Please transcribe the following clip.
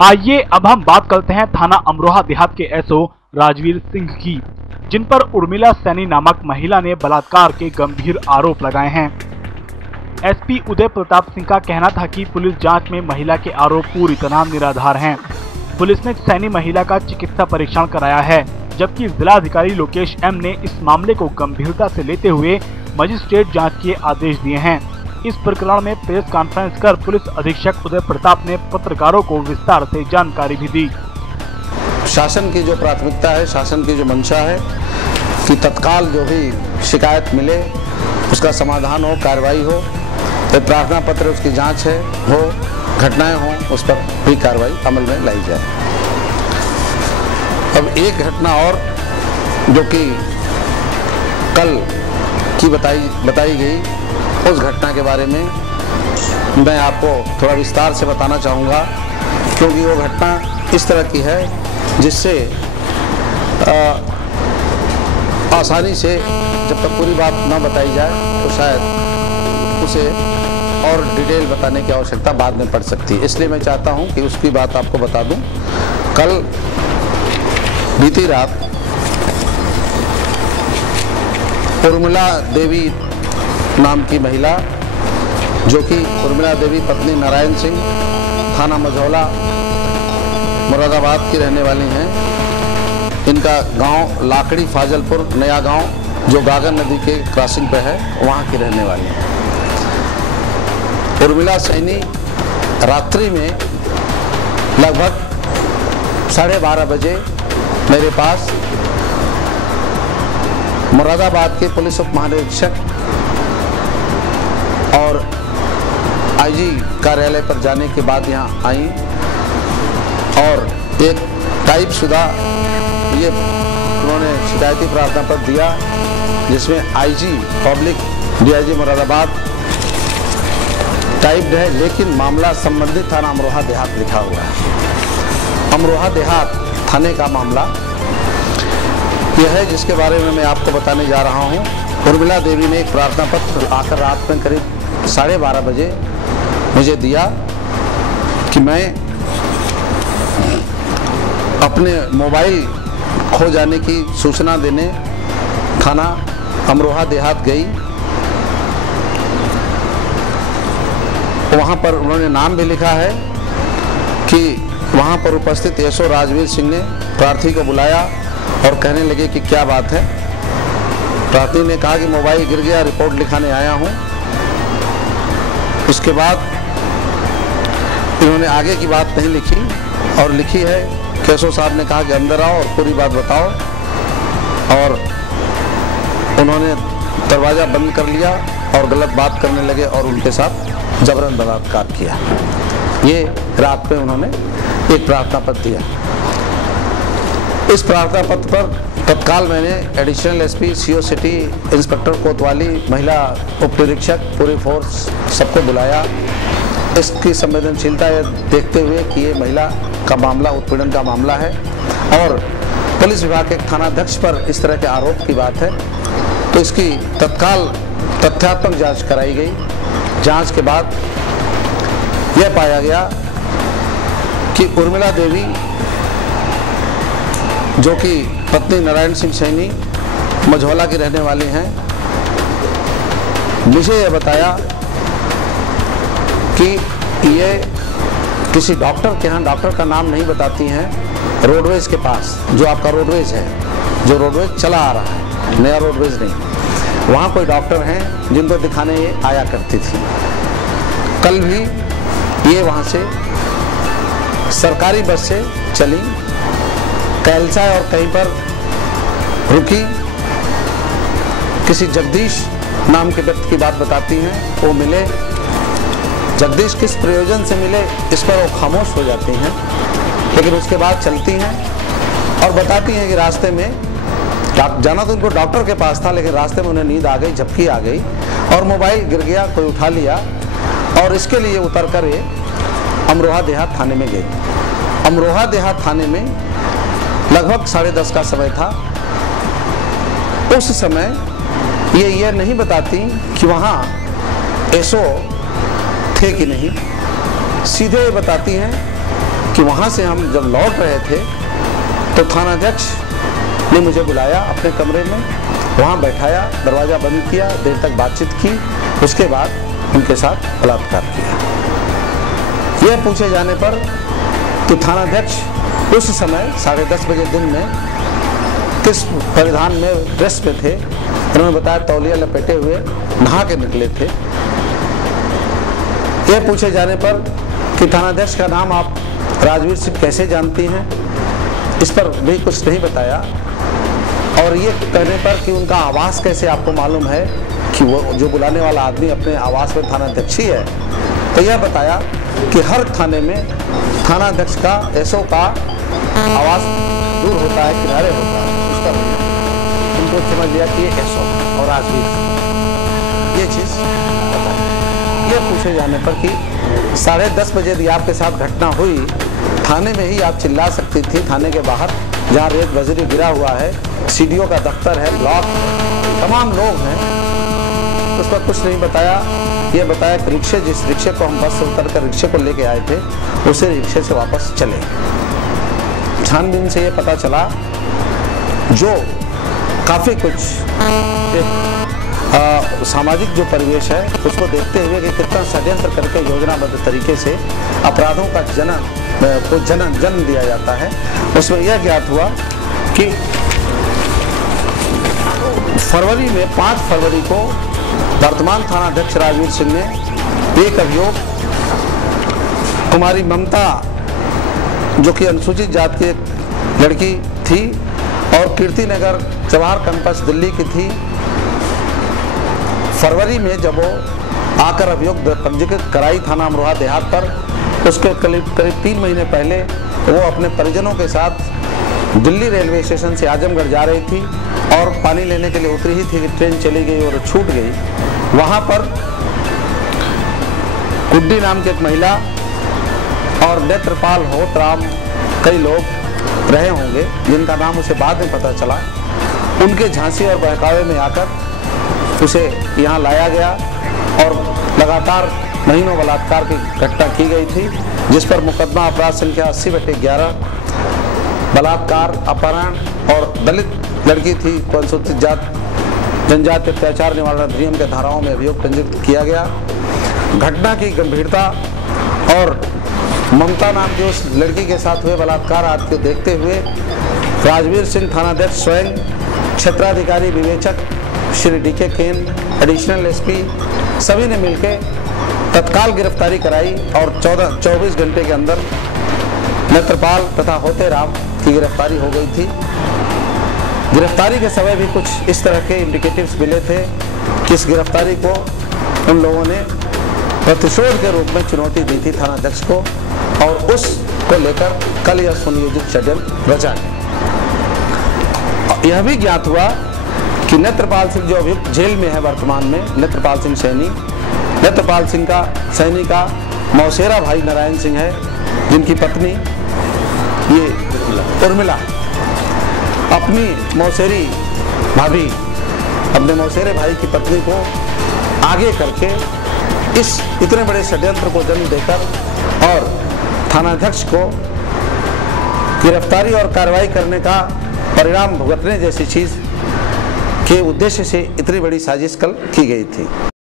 आइए अब हम बात करते हैं थाना अमरोहा देहात के एसओ राजवीर सिंह की, जिन पर उर्मिला सैनी नामक महिला ने बलात्कार के गंभीर आरोप लगाए हैं। एसपी उदय प्रताप सिंह का कहना था कि पुलिस जांच में महिला के आरोप पूरी तरह निराधार हैं। पुलिस ने सैनी महिला का चिकित्सा परीक्षण कराया है, जबकि जिलाधिकारी लोकेश एम ने इस मामले को गंभीरता से लेते हुए मजिस्ट्रेट जांच के आदेश दिए हैं। इस प्रकरण में प्रेस कॉन्फ्रेंस कर पुलिस अधीक्षक उदय प्रताप ने पत्रकारों को विस्तार से जानकारी भी दी। शासन की जो प्राथमिकता है, शासन की जो मंशा है कि तत्काल जो भी शिकायत मिले उसका समाधान हो, कार्रवाई हो, तो प्रार्थना पत्र उसकी जांच है हो, घटनाएं हो, उस पर भी कार्रवाई अमल में लाई जाए। अब एक घटना और जो कि कल की बताई गई, उस घटना के बारे में मैं आपको थोड़ा विस्तार से बताना चाहूँगा, क्योंकि वो घटना इस तरह की है जिससे आसानी से जब तक पूरी बात न बताई जाए तो शायद उसे और डिटेल बताने की आवश्यकता बाद में पड़ सकती है। इसलिए मैं चाहता हूं कि उसकी बात आपको बता दूं। कल बीती रात उर्मिला देवी नाम की महिला, जो कि उर्मिला देवी पत्नी नारायण सिंह, थाना मझौला मुरादाबाद की रहने वाली हैं। इनका गांव लाकड़ी फाजलपुर नया गांव, जो गागन नदी के क्रॉसिंग पे है, वहां की रहने वाली हैं। उर्मिला सैनी रात्रि में लगभग 12:30 बजे मेरे पास मुरादाबाद के पुलिस उप महानिरीक्षक और आईजी कार्यालय पर जाने के बाद यहाँ आई और एक टाइप शुदा ये उन्होंने शिकायती प्रार्थना पत्र दिया, जिसमें IG public DIG Moradabad typed है, लेकिन मामला संबंधित थाना अमरोहा देहात लिखा हुआ है। अमरोहा देहात थाने का मामला यह है जिसके बारे में मैं आपको बताने जा रहा हूँ। उर्मिला देवी ने एक प्रार्थना पत्र आकर रात में करीब 12:30 बजे मुझे दिया कि मैं अपने मोबाइल खो जाने की सूचना देने थाना अमरोहा देहात गई। वहाँ पर उन्होंने नाम भी लिखा है कि वहाँ पर उपस्थित एसओ राजवीर सिंह ने प्रार्थी को बुलाया और कहने लगे कि क्या बात है। प्रार्थी ने कहा कि मोबाइल गिर गया, रिपोर्ट लिखाने आया हूँ। उसके बाद इन्होंने आगे की बात नहीं लिखी और लिखी है कि एसओ साहब ने कहा कि अंदर आओ और पूरी बात बताओ, और उन्होंने दरवाज़ा बंद कर लिया और गलत बात करने लगे और उनके साथ जबरन बलात्कार किया। ये रात में उन्होंने एक प्रार्थना पत्र दिया। इस प्रार्थना पत्र पर तत्काल मैंने additional SP, CO city, inspector कोतवाली, महिला उप निरीक्षक, पूरी फोर्स सबको बुलाया। इसकी संवेदनशीलता देखते हुए कि ये महिला का मामला उत्पीड़न का मामला है और पुलिस विभाग के थानाध्यक्ष पर इस तरह के आरोप की बात है, तो इसकी तत्काल तथ्यात्मक जांच कराई गई। जांच के बाद यह पाया गया कि उर्मिला देवी, जो कि पत्नी नारायण सिंह सैनी मझौला की रहने वाली हैं, मुझे यह बताया कि ये किसी डॉक्टर के यहाँ, डॉक्टर का नाम नहीं बताती हैं, रोडवेज के पास, जो आपका रोडवेज है, जो रोडवेज चला आ रहा है, नया रोडवेज नहीं, वहाँ कोई डॉक्टर हैं जिनको दिखाने ये आया करती थी। कल भी ये वहाँ से सरकारी बस से चली, कैलसा और कहीं पर रुकी। किसी जगदीश नाम के व्यक्ति की बात बताती हैं, वो मिले। जगदीश किस प्रयोजन से मिले इस पर वो खामोश हो जाती हैं, लेकिन उसके बाद चलती हैं और बताती हैं कि रास्ते में जाना तो उनको डॉक्टर के पास था, लेकिन रास्ते में उन्हें नींद आ गई, झपकी आ गई और मोबाइल गिर गया, कोई उठा लिया और इसके लिए उतर कर ये अमरोहा देहात थाने में गई। अमरोहा देहात थाने में लगभग 10:30 का समय था। उस समय ये नहीं बताती कि वहाँ एसओ थे कि नहीं, सीधे बताती हैं कि वहाँ से हम जब लौट रहे थे तो थानाध्यक्ष ने मुझे बुलाया अपने कमरे में, वहाँ बैठाया, दरवाज़ा बंद किया, देर तक बातचीत की, उसके बाद उनके साथ बलात्कार किया। यह पूछे जाने पर कि थानाध्यक्ष उस समय 10:30 बजे दिन में किस परिधान में ड्रेस में थे, उन्होंने बताया तौलिया लपेटे हुए नहा के निकले थे। यह पूछे जाने पर कि थानाध्यक्ष का नाम आप राजवीर सिंह कैसे जानती हैं, इस पर भी कुछ नहीं बताया। और ये कहने पर कि उनका आवास कैसे आपको मालूम है कि वो जो बुलाने वाला आदमी अपने आवास में थानाध्यक्ष ही है, तो यह बताया कि हर थाने में थानाध्यक्ष का एसओ का आवास दूर होता है, किनारे होता है, उसका उनको समझ लिया कि ये एसओ और राजवीर ये चीज़ बताया। यह पूछे जाने पर कि 10:30 बजे यदि आपके साथ घटना हुई, थाने में ही आप चिल्ला सकती थी, थाने के बाहर जहाँ रेत बजरी गिरा हुआ है, सीडीओ का दफ्तर है, ब्लॉक, तमाम लोग हैं, उस पर कुछ नहीं बताया। ये बताया कि रिक्शे, जिस रिक्शे को हम बस से उतर कर रिक्शे को लेके आए थे, उसे रिक्शे से वापस चले। छानबीन से ये पता चला, जो काफ़ी कुछ सामाजिक जो परिवेश है उसको देखते हुए कि कितना षड्यंत्र करके योजनाबद्ध तरीके से अपराधों का जन्म दिया जाता है, उसमें यह ज्ञात हुआ कि फरवरी में 5 फरवरी को वर्तमान थानाध्यक्ष राजवीर सिंह ने एक अभियोग कुमारी ममता, जो कि अनुसूचित जाति की लड़की थी और कीर्तिनगर जवाहर कैंपस दिल्ली की थी, फरवरी में जब वो आकर अभियोग पंजीकृत कराई थाना अमरोहा देहात पर, उसके करीब 3 महीने पहले वो अपने परिजनों के साथ दिल्ली रेलवे स्टेशन से आजमगढ़ जा रही थी और पानी लेने के लिए उतरी ही थी कि ट्रेन चली गई और छूट गई। वहाँ पर गुड्डी नाम की एक महिला और नेत्रपाल होतराम, कई लोग रहे होंगे जिनका नाम उसे बाद में पता चला, उनके झांसे और बहकावे में आकर उसे यहाँ लाया गया और लगातार महीनों बलात्कार की घटना की गई थी, जिस पर मुकदमा अपराध संख्या 80/11 बलात्कार, अपहरण और दलित लड़की थी, अनुसूचित जनजाति अत्याचार निवारण अधिनियम के धाराओं में अभियोग पंजीकृत किया गया। घटना की गंभीरता और ममता नाम की उस लड़की के साथ हुए बलात्कार आदि को देखते हुए राजवीर सिंह थानाध्यक्ष स्वयं, क्षेत्राधिकारी विवेचक श्री डीके केन, एडिशनल एसपी, सभी ने मिलकर तत्काल गिरफ्तारी कराई और 24 घंटे के अंदर नेत्रपाल तथा होतेराम की गिरफ्तारी हो गई थी। गिरफ्तारी के समय भी कुछ इस तरह के इंडिकेटिव्स मिले थे कि इस गिरफ्तारी को उन लोगों ने प्रतिशोध के रूप में चुनौती दी थी थानाध्यक्ष को और उसको लेकर कल यह सुनियोजित षड्यंत्र रचा गया। यह भी ज्ञात हुआ कि नेत्रपाल सिंह जो अभियुक्त जेल में है वर्तमान में, नेत्रपाल सिंह सैनी, नेत्रपाल सिंह का सैनी का मौसेरा भाई नारायण सिंह है, जिनकी पत्नी ये उर्मिला अपनी मौसेरी भाभी, अपने मौसेरे भाई की पत्नी को आगे करके इस इतने बड़े षड्यंत्र को जन्म देकर और थानाध्यक्ष को गिरफ्तारी और कार्रवाई करने का परिणाम भुगतने जैसी चीज के उद्देश्य से इतनी बड़ी साजिश कल की गई थी।